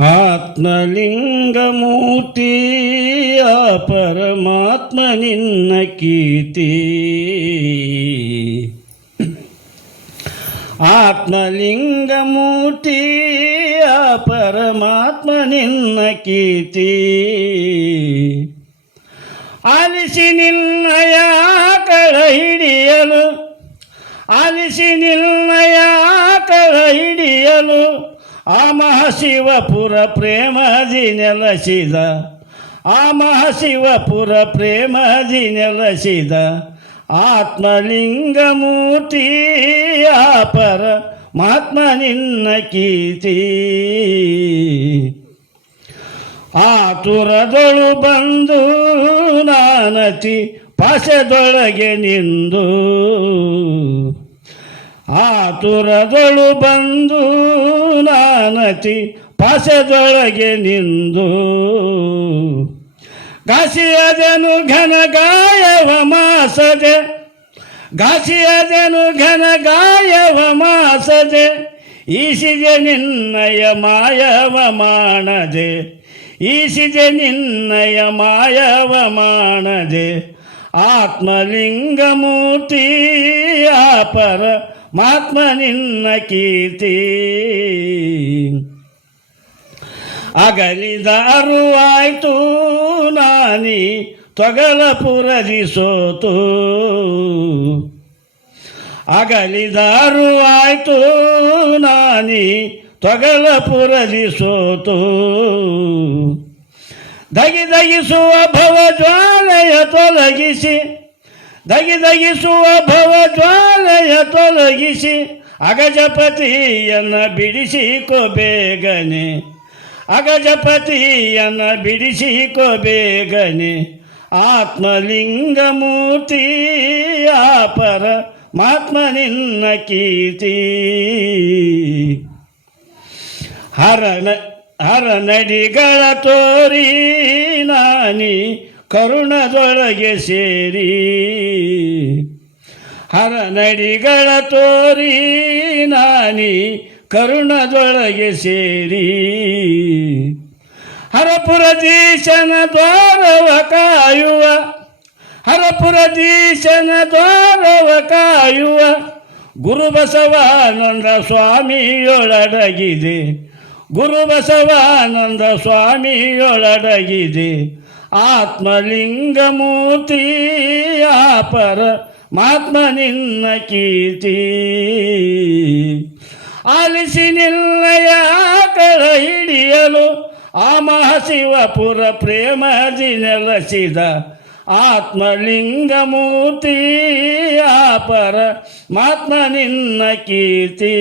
ಆತ್ಮಲಿಂಗಮೂರ್ತಿ ಆ ಪರಮಾತ್ಮ ನಿನ್ನ ಕೀರ್ತಿ. ಆತ್ಮಲಿಂಗಮೂರ್ತಿ ಆ ಪರಮಾತ್ಮ ನಿನ್ನ ಕೀರ್ತಿ. ಆಲಿಸಿ ನಿನ್ನಯ ಕಳ ಹಿಡಿಯಲು, ಆಲಿಸಿ ನಿನ್ನಯ ಕಳ ಹಿಡಿಯಲು ಆ ಮಹಾಶಿವಪುರ ಪ್ರೇಮದಿ ನೆಲೆಸಿದ, ಆ ಮಹಾಶಿವಪುರ ಪ್ರೇಮದಿ ನೆಲೆಸಿದ ಆತ್ಮಲಿಂಗಮೂರ್ತಿ ಆ ಪರಮಾತ್ಮ ನಿನ್ನ ಕೀರ್ತಿ. ಆತುರದೊಳು ಬಂದು ನಾನತಿ ಪಾಶದೊಳಗೆ ನಿಂದು, ಆತುರದೊಳು ಬಂದು ನಾನತಿ ಪಾಶದೊಳಗೆ ನಿಂದು ಘಾಸಿಯದನು ಘನ ಗಾಯವ ಮಾಸದೆ, ಘಾಸಿಯದನು ಘನ ಗಾಯವ ಮಾಸದೆ ಈಸಿದೆ ನಿನ್ನಯ ಮಾಯವ ಮಾಡದೆ, ಈಸಿದೆ ನಿನ್ನಯ ಮಾಯವ ಮಾಡದೆ ಆತ್ಮಲಿಂಗಮೂರ್ತಿ ಆ ಪರಮಾತ್ಮ ನಿನ್ನ ಕೀರ್ತಿ. ಅಗಲಿದ ಅರುವಾಯ್ತು ನಾನಿ ತೊಗಲಪುರದಿ ಸೋತು, ಅಗಲಿದ ಅರುವಾಯ್ತು ನಾನಿ ತೊಗಲಪುರದಿ ಸೋತು. ಧಗಿಸುವ ಭವ ಜ್ವಾಲೆಯ ತೊಲಗಿಸಿ, ಧಗಿಸುವ ಭವ ಜ್ವಾಲೆಯ ತೊಲಗಿಸಿ ಅಗಜಪತಿಯನ್ನ ಬಿಡಿಸಿಕೊ ಬೇಗನೆ, ಅಗಜಪತಿಯನ್ನ ಬಿಡಿಸಿಕೊ ಬೇಗನೆ ಆತ್ಮಲಿಂಗಮೂರ್ತಿ ಆ ಪರಮಾತ್ಮ ನಿನ್ನ ಕೀರ್ತಿ. ಹರನಡಿಗಳ ತೋರಿ ನಾನಿ ಕರುಣದೊಳಗೆ ಸೇರಿ, ಹರನಡಿಗಳ ತೋರಿ ನಾನಿ ಕರುಣದೊಳಗೆ ಸೇರಿ ಹರಪುರದೀಶನ ದ್ವಾರವ ಕಾಯುವ, ಹರಪುರದೀಶನ ದ್ವಾರವ ಕಾಯುವ ಗುರುಬಸವಾನಂದ ಸ್ವಾಮಿಯೊಳಡಗಿದೆ, ಗುರುಬಸವಾನಂದ ಸ್ವಾಮಿಯೊಳಡಗಿದೆ ಆತ್ಮಲಿಂಗಮೂರ್ತಿ ಆ ಪರಮಾತ್ಮ ನಿನ್ನ ಕೀರ್ತಿ. ಆಲಿಸಿ ನಿನ್ನಯ ಕಳ ಹಿಡಿಯಲು ಆ ಮಹಾಶಿವಪುರ ಪ್ರೇಮದಿ ನೆಲೆಸಿದ ಆತ್ಮಲಿಂಗಮೂರ್ತಿ ಆ ಪರಮಾತ್ಮ ನಿನ್ನ ಕೀರ್ತಿ.